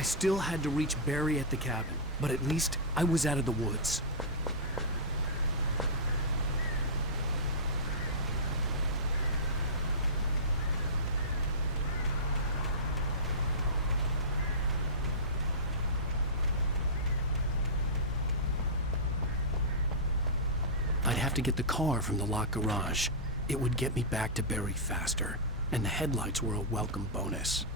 I still had to reach Barry at the cabin, but at least I was out of the woods. I'd have to get the car from the locked garage. It would get me back to Barry faster, and the headlights were a welcome bonus.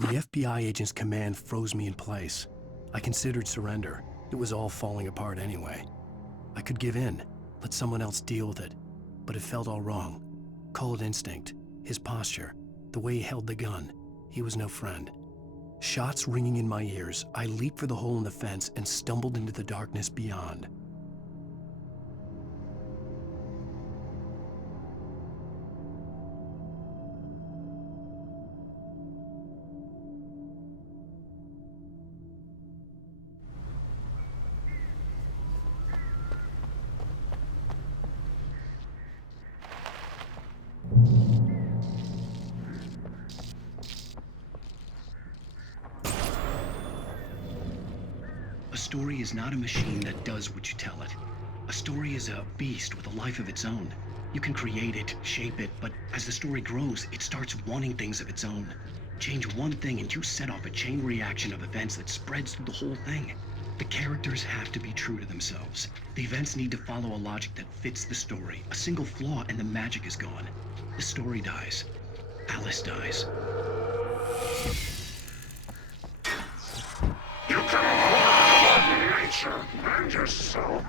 The FBI agent's command froze me in place. I considered surrender. It was all falling apart anyway. I could give in, let someone else deal with it, but it felt all wrong. Call it instinct, his posture, the way he held the gun. He was no friend. Shots ringing in my ears, I leaped for the hole in the fence and stumbled into the darkness beyond. A story is not a machine that does what you tell it. A story is a beast with a life of its own. You can create it, shape it, but as the story grows, it starts wanting things of its own. Change one thing and you set off a chain reaction of events that spreads through the whole thing. The characters have to be true to themselves. The events need to follow a logic that fits the story. A single flaw and the magic is gone. The story dies. Alice dies. You can nature and yourself.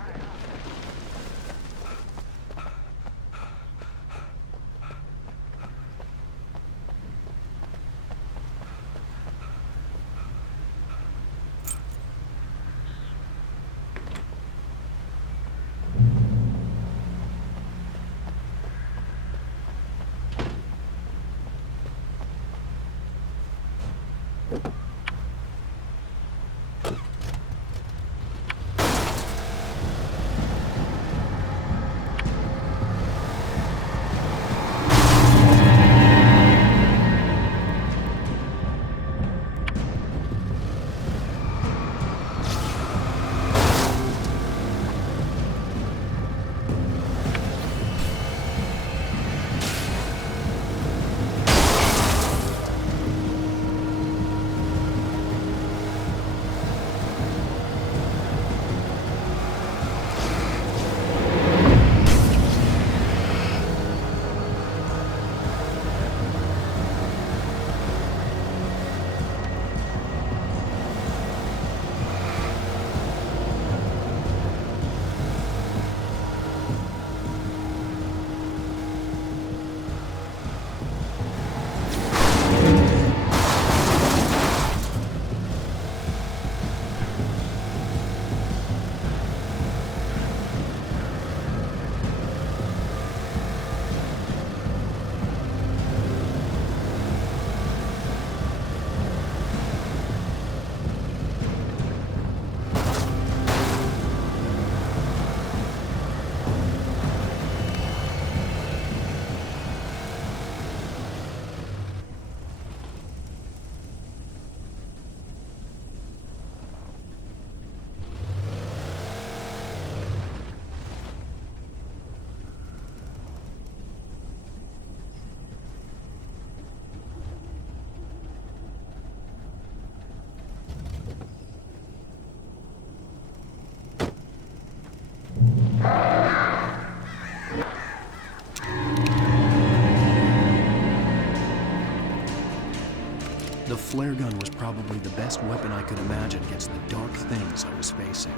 The flare gun was probably the best weapon I could imagine against the dark things I was facing.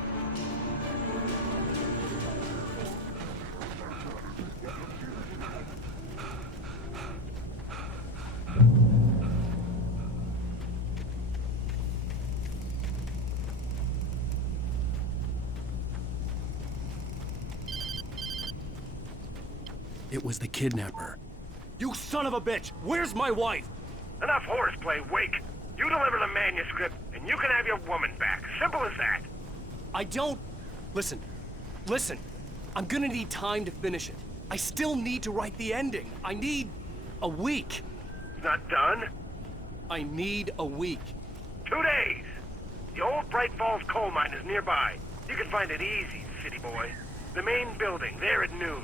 It was the kidnapper. You son of a bitch! Where's my wife? Enough horseplay, Wake. You deliver the manuscript, and you can have your woman back. Simple as that. I don't... Listen. I'm gonna need time to finish it. I still need to write the ending. I need a week. Not done? I need a week. 2 days. The old Bright Falls coal mine is nearby. You can find it easy, city boy. The main building, there at noon.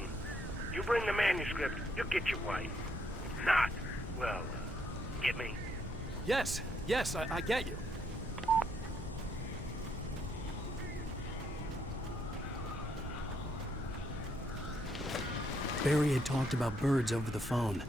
You bring the manuscript, you'll get your wife. Not, well, get me? Yes, I get you. Barry had talked about birds over the phone.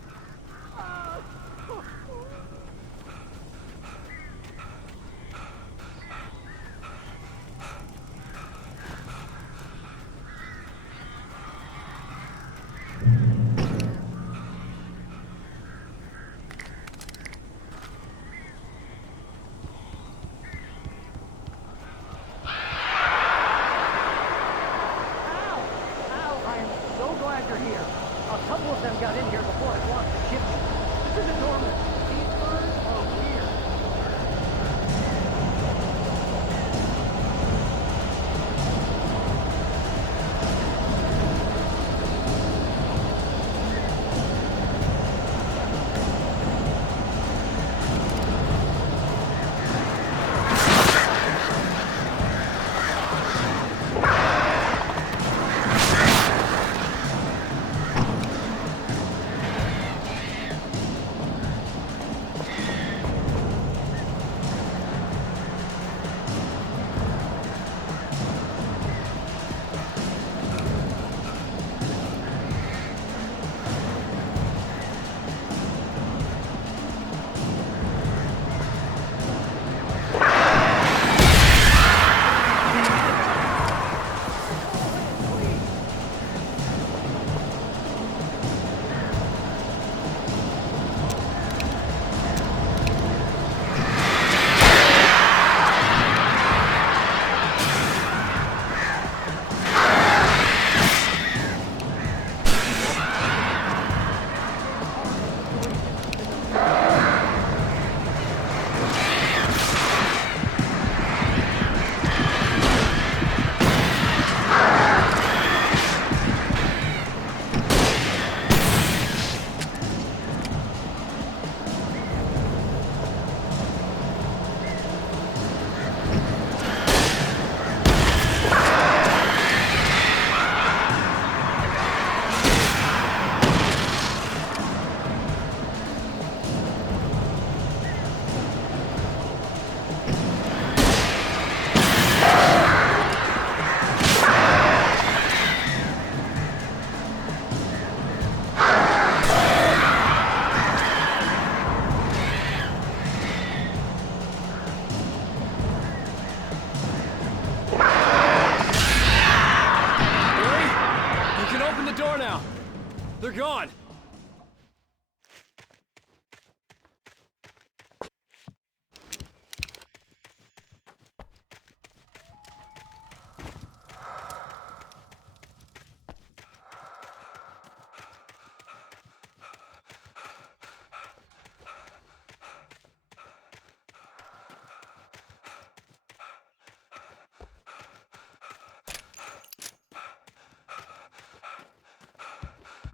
They're gone!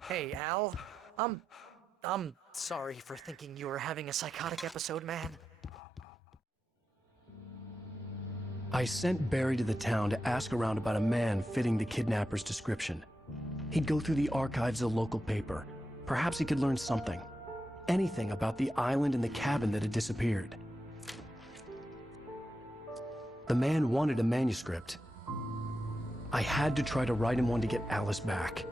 Hey, Al. I'm sorry for thinking you were having a psychotic episode, man. I sent Barry to the town to ask around about a man fitting the kidnapper's description. He'd go through the archives of the local paper. Perhaps he could learn something. Anything about the island and the cabin that had disappeared. The man wanted a manuscript. I had to try to write him one to get Alice back.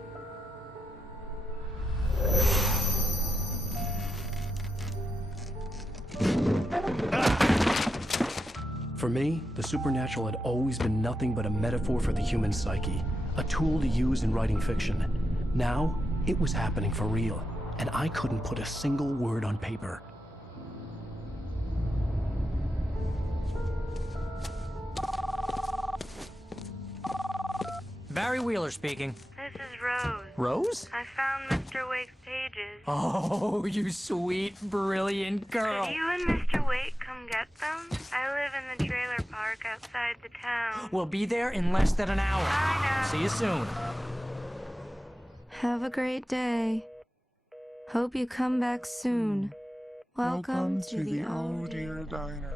For me, the supernatural had always been nothing but a metaphor for the human psyche, a tool to use in writing fiction. Now, it was happening for real, and I couldn't put a single word on paper. Barry Wheeler speaking. This is Rose. Rose? I found Mr. Mr. Wake's pages. Oh, you sweet, brilliant girl. Could you and Mr. Wake come get them? I live in the trailer park outside the town. We'll be there in less than an hour. Bye now. See you soon. Have a great day. Hope you come back soon. Welcome to the Oh Dear Diner.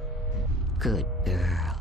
Good girl.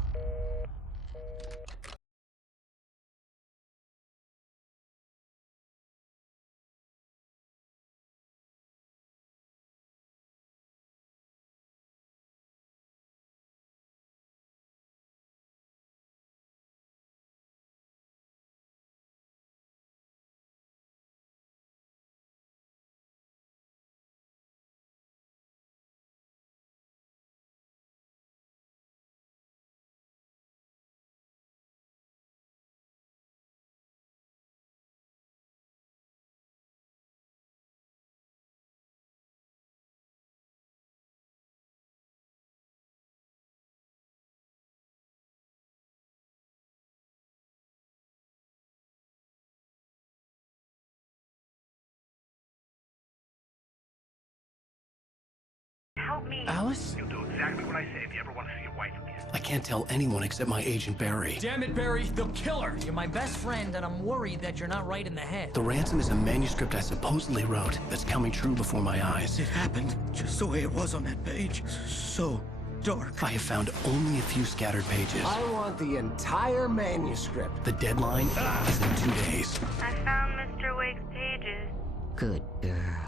Help me. Alice? You'll do exactly what I say if you ever want to see your wife again. I can't tell anyone except my agent Barry. Damn it, Barry, they'll kill her. You're my best friend, and I'm worried that you're not right in the head. The ransom is a manuscript I supposedly wrote that's coming true before my eyes. It happened just the way it was on that page. So dark. I have found only a few scattered pages. I want the entire manuscript. The deadline is in 2 days. I found Mr. Wake's pages. Good girl.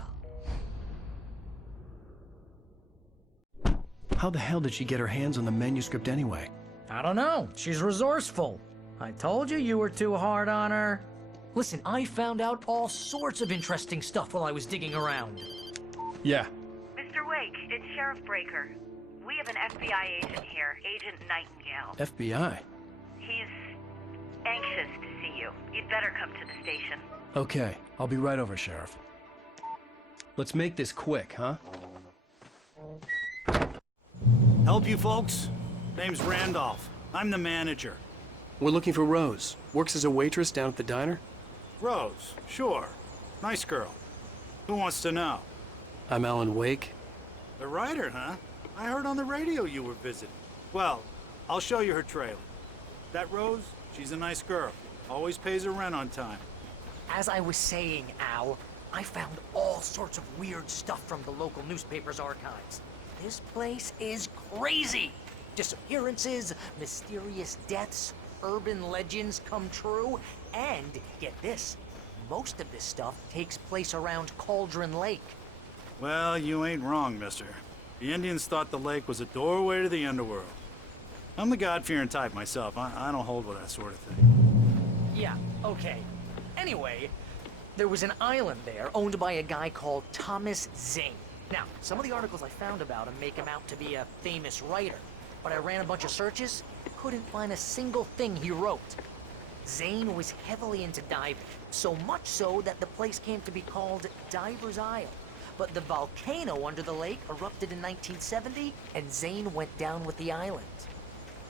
How the hell did she get her hands on the manuscript anyway? I don't know. She's resourceful. I told you you were too hard on her. Listen, I found out all sorts of interesting stuff while I was digging around. Yeah. Mr. Wake, it's Sheriff Breaker. We have an FBI agent here, Agent Nightingale. FBI? He's anxious to see you. You'd better come to the station. Okay, I'll be right over, Sheriff. Let's make this quick, huh? Help you folks? Name's Randolph. I'm the manager. We're looking for Rose. Works as a waitress down at the diner. Rose, sure. Nice girl. Who wants to know? I'm Alan Wake. The writer, huh? I heard on the radio you were visiting. Well, I'll show you her trailer. That Rose, she's a nice girl. Always pays her rent on time. As I was saying, Al, I found all sorts of weird stuff from the local newspaper's archives. This place is crazy! Disappearances, mysterious deaths, urban legends come true, and get this, most of this stuff takes place around Cauldron Lake. Well, you ain't wrong, mister. The Indians thought the lake was a doorway to the underworld. I'm the God-fearing type myself. I don't hold with that sort of thing. Yeah, okay. Anyway, there was an island there owned by a guy called Thomas Zane. Now, some of the articles I found about him make him out to be a famous writer, but I ran a bunch of searches, couldn't find a single thing he wrote. Zane was heavily into diving, so much so that the place came to be called Diver's Isle. But the volcano under the lake erupted in 1970, and Zane went down with the island.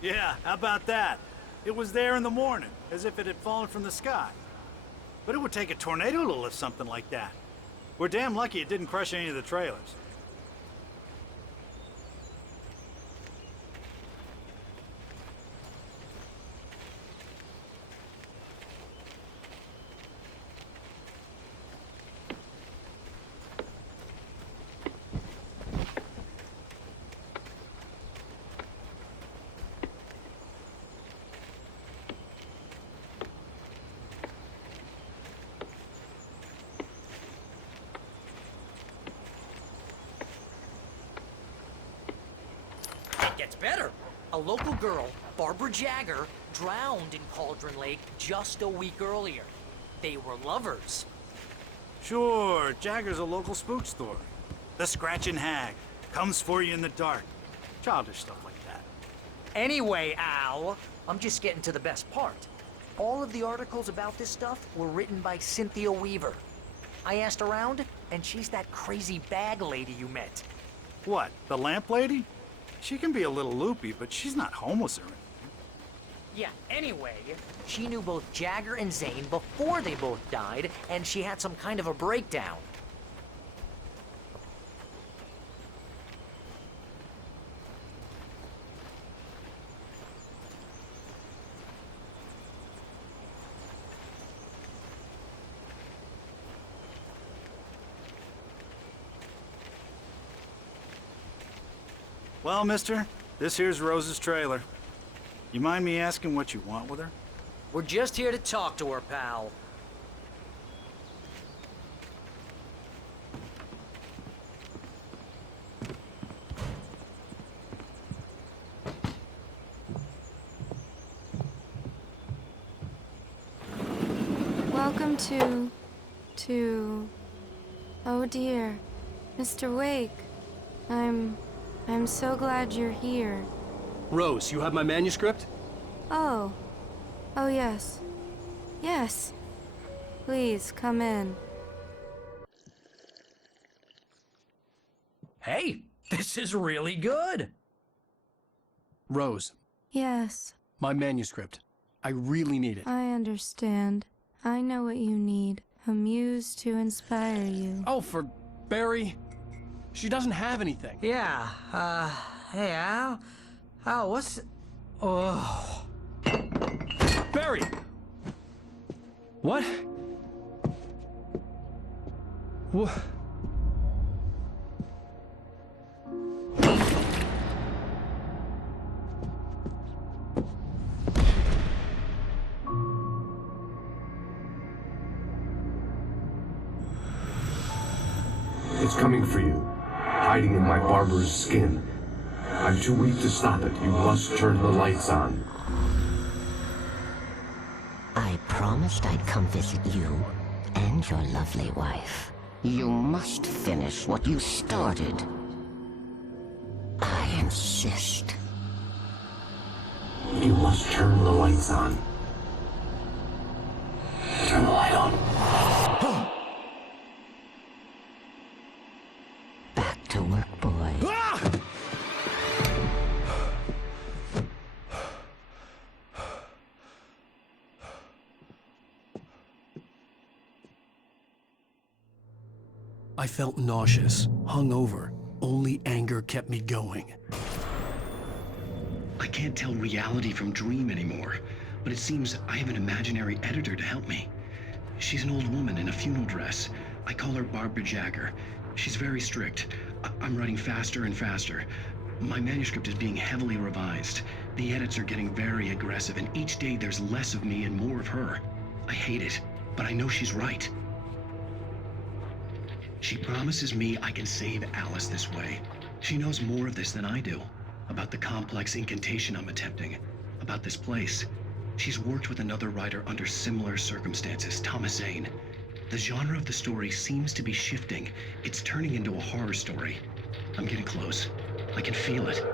Yeah, how about that? It was there in the morning, as if it had fallen from the sky. But it would take a tornado to lift something like that. We're damn lucky it didn't crush any of the trailers. Gets better. A local girl, Barbara Jagger, drowned in Cauldron Lake just a week earlier. They were lovers. Sure, Jagger's a local spook story. The Scratching Hag comes for you in the dark. Childish stuff like that. Anyway, Al, I'm just getting to the best part. All of the articles about this stuff were written by Cynthia Weaver. I asked around, and she's that crazy bag lady you met. What, the lamp lady? She can be a little loopy, but she's not homeless or anything. Yeah, anyway, she knew both Jagger and Zane before they both died, and she had some kind of a breakdown. Well, mister, this here's Rose's trailer. You mind me asking what you want with her? We're just here to talk to her, pal. Welcome to... Oh dear, Mr. Wake. I'm so glad you're here. Rose, you have my manuscript? Oh. Oh, yes. Yes. Please, come in. Hey, this is really good. Rose, Yes, my manuscript. I really need it. I understand. I know what you need. A muse to inspire you. Oh, for Barry. She doesn't have anything. Yeah, hey, Al, what's... Oh... Barry! What? What? It's coming for you, hiding in my barber's skin. I'm too weak to stop it. You must turn the lights on. I promised I'd come visit you and your lovely wife. You must finish what you started. I insist. You must turn the lights on. Turn the light on. Back to work, boy. I felt nauseous, hungover. Only anger kept me going. I can't tell reality from dream anymore, but it seems I have an imaginary editor to help me. She's an old woman in a funeral dress. I call her Barbara Jagger. She's very strict. I'm writing faster and faster. My manuscript is being heavily revised. The edits are getting very aggressive, and each day there's less of me and more of her. I hate it, but I know she's right. She promises me I can save Alice this way. She knows more of this than I do. About the complex incantation I'm attempting. About this place. She's worked with another writer under similar circumstances, Thomas Zane. The genre of the story seems to be shifting. It's turning into a horror story. I'm getting close. I can feel it.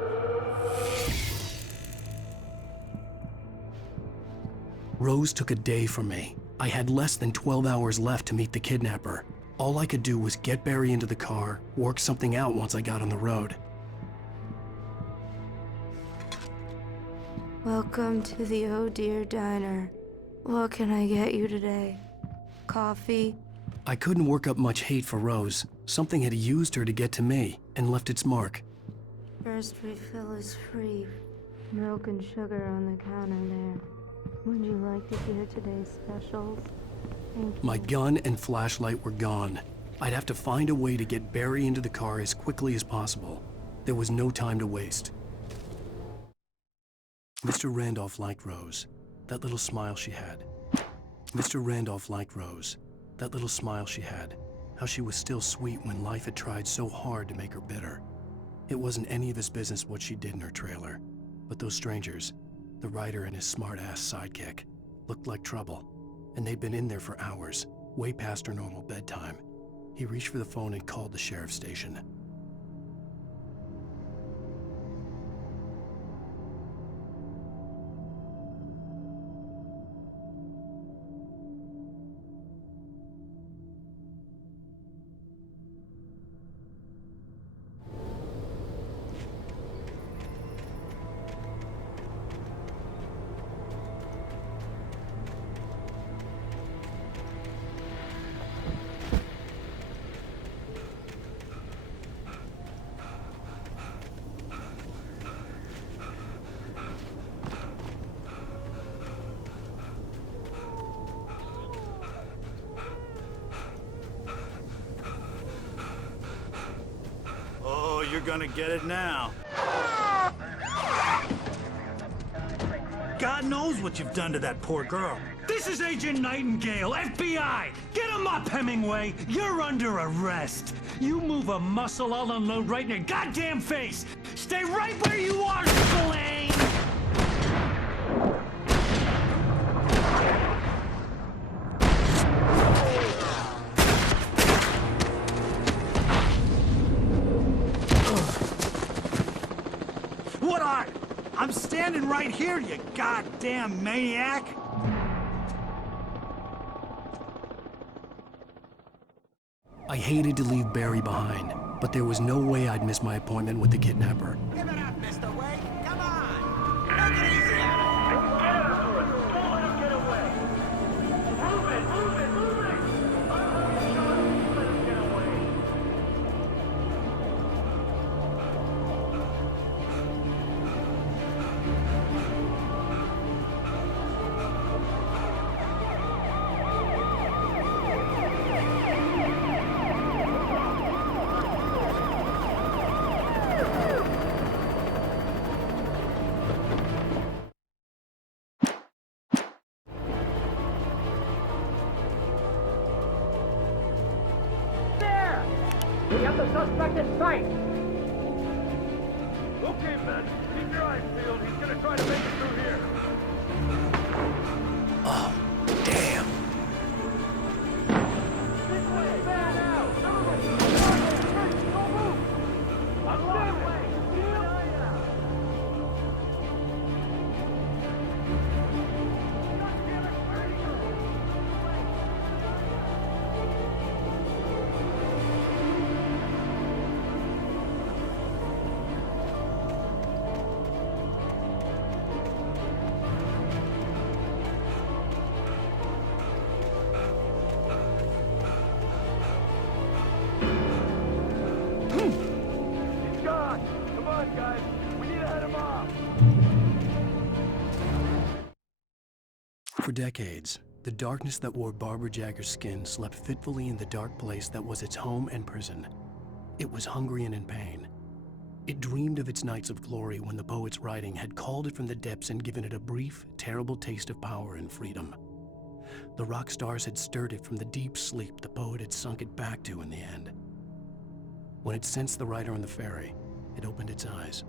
Rose took a day from me. I had less than 12 hours left to meet the kidnapper. All I could do was get Barry into the car, work something out once I got on the road. Welcome to the Oh Dear Diner. What can I get you today? Coffee? I couldn't work up much hate for Rose. Something had used her to get to me and left its mark. First refill is free. Milk and sugar on the counter there. Would you like to hear today's specials? My gun and flashlight were gone. I'd have to find a way to get Barry into the car as quickly as possible. There was no time to waste. Mr. Randolph liked Rose. That little smile she had. Mr. Randolph liked Rose. That little smile she had. How she was still sweet when life had tried so hard to make her bitter. It wasn't any of his business what she did in her trailer. But those strangers, the writer and his smart-ass sidekick, looked like trouble. And they'd been in there for hours, way past her normal bedtime. He reached for the phone and called the sheriff's station. You're gonna get it now. knows what you've done to that poor girl. This is Agent Nightingale, FBI! Get him up, Hemingway! You're under arrest! You move a muscle, I'll unload right in your goddamn face! Stay right where you are, Spillane! What are you? I'm standing right here, you goddamn maniac! I hated to leave Barry behind, but there was no way I'd miss my appointment with the kidnapper. Give it up, Mr. Wake. Come on. Take it easy on him. Get after it. Don't let him get away. Move it, move it, move it. Don't let him get away. We have the suspect in sight. Okay, men. Keep your eyes peeled. He's gonna try to make it through here. Oh, damn. This way, man out. Don't move. I'm standing. Keep an eye out. God damn it, where did he go? He's gone. Come on, guys. We need to head him off. For decades, the darkness that wore Barbara Jagger's skin slept fitfully in the dark place that was its home and prison. It was hungry and in pain. It dreamed of its nights of glory when the poet's writing had called it from the depths and given it a brief, terrible taste of power and freedom. The rock stars had stirred it from the deep sleep the poet had sunk it back to in the end. When it sensed the writer on the ferry, it opened its eyes.